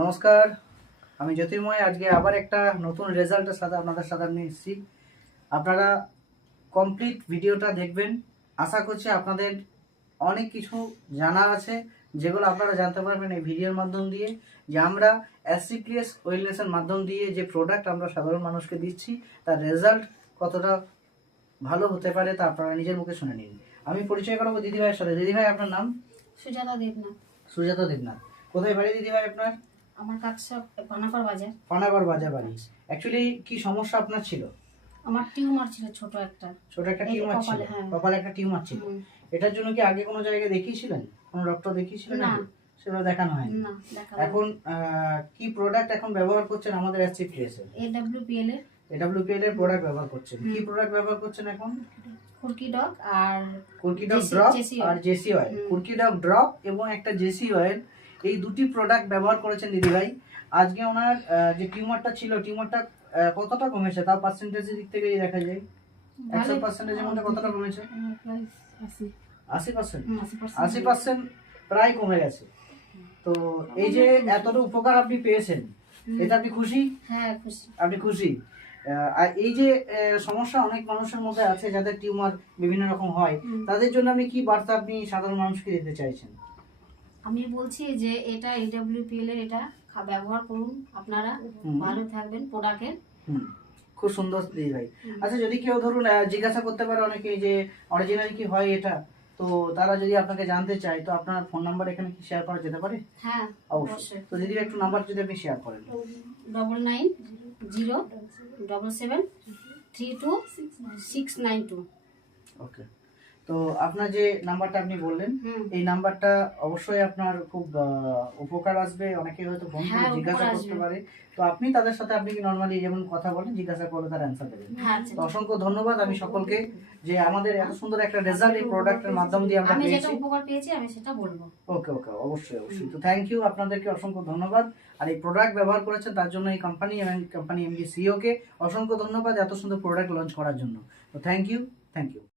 নমস্কার, আমি জ্যোতির্ময়। আজকে আবার একটা নতুন রেজাল্টের সাথে আপনাদের সাথে আমি এসেছি। আপনারা কমপ্লিট ভিডিওটা দেখবেন। আশা করছি আপনাদের অনেক কিছু জানার আছে, যেগুলো আপনারা জানতে পারবেন এই ভিডিওর মাধ্যম দিয়ে, যে আমরা অ্যাসিপ্লিয়াস ওয়েলনেসের মাধ্যম দিয়ে যে প্রোডাক্ট আমরা সাধারণ মানুষকে দিচ্ছি তার রেজাল্ট কতটা ভালো হতে পারে তা আপনারা নিজের মুখে শুনে নিন। আমি পরিচয় করাবো দিদিভাইয়ের সাথে। দিদিভাই, আপনার নাম? সুজাতা দেবনাথ। সুজাতা দেবনাথ। কোথায় বাড়ি দিদিভাই আপনার? আমার কাকসা পানাগড় বাজার। পানাগড় বাজার বাড়ি। অ্যাকচুয়ালি কি সমস্যা আপনার ছিল? আমার টিউমার ছিল ছোট একটা টিউমার ছিল, কপালে একটা টিউমার ছিল। এটার জন্য কি আগে কোনো জায়গায় দেখিয়েছিলেন? কোনো ডক্টর দেখিয়েছিলেন? না, সেভাবে দেখানো হয়নি। না। এখন কি প্রোডাক্ট এখন ব্যবহার করছেন আমাদের অ্যাসিপ্লিয়াস এর? এডব্লিউপিএল এর প্রোডাক্ট ব্যবহার করছেন। কি প্রোডাক্ট ব্যবহার করছেন এখন? কুরকি ডগ আর কুরকি ডগ ড্রপ আর JC oil. Kurki dog drop এবং একটা জেসি অয়েল, এই দুটি প্রোডাক্ট ব্যবহার করেছেন দিদিভাই। আজকে ওনার যে টিউমারটা ছিল, টিউমারটা কতটা কমেছে তাও পার্সেন্টেজের দিক থেকে দেখা যায়? 100%-এর মধ্যে কতটা কমেছে? 80%। 80% প্রায় কমে গেছে। তো এই যে এতটা উপকার আপনি পেয়েছেন, এটা আপনি খুশি? হ্যাঁ, খুশি। আপনি খুশি? আর এই যে সমস্যা অনেক মানুষের মধ্যে আছে যাদের টিউমার বিভিন্ন রকম হয়, তাদের জন্য আপনি কি বার্তা আপনি সাধারণ মানুষকে দিতে চাইছেন? আমি বলছি যে এটা এডব্লিউপিএল এর, এটা ব্যবহার করুন, আপনারা ভালো থাকবেন প্রোডাক্টের। খুব সুন্দর দিদি ভাই। আচ্ছা, যদি কেউ ধরুন জিজ্ঞাসা করতে পারে অনেকে যে অরিজিনাল কি হয় এটা, তো তারা যদি আপনাকে জানতে চায়, তো আপনার ফোন নাম্বার এখানে কি শেয়ার করা যেতে পারে? হ্যাঁ, অবশ্যই। তো দিদি একটু নাম্বার যদি আপনি শেয়ার করেন। 9907732692। ওকে। তো আপনার যে নাম্বারটা আপনি বললেন, এই নাম্বারটা অবশ্যই আপনার খুব উপকার আসবে। অনেকে হয়তো ফোন করে জিজ্ঞাসা করতে পারে, তো আপনি তাদের সাথে আপনি নরমালি যেমন কথা বলেন, জিজ্ঞাসা করলে তার অ্যান্সার দেবেন। তো অসংখ্য ধন্যবাদ আমি সকলকে, যে আমাদের এত সুন্দর একটা রেজাল্ট এই প্রোডাক্টের মাধ্যম দিয়ে আমরা পেয়েছি। আমি যেটা উপকার পেয়েছি আমি সেটা বলবো। ওকে, অবশ্যই। তো থ্যাংক ইউ, আপনাদেরকে অসংখ্য ধন্যবাদ। আর এই প্রোডাক্ট ব্যবহার করেছেন তার জন্য এই কোম্পানি এবং কোম্পানি এমডি সিইও কে অসংখ্য ধন্যবাদ এত সুন্দর প্রোডাক্ট লঞ্চ করার জন্য। তো থ্যাংক ইউ।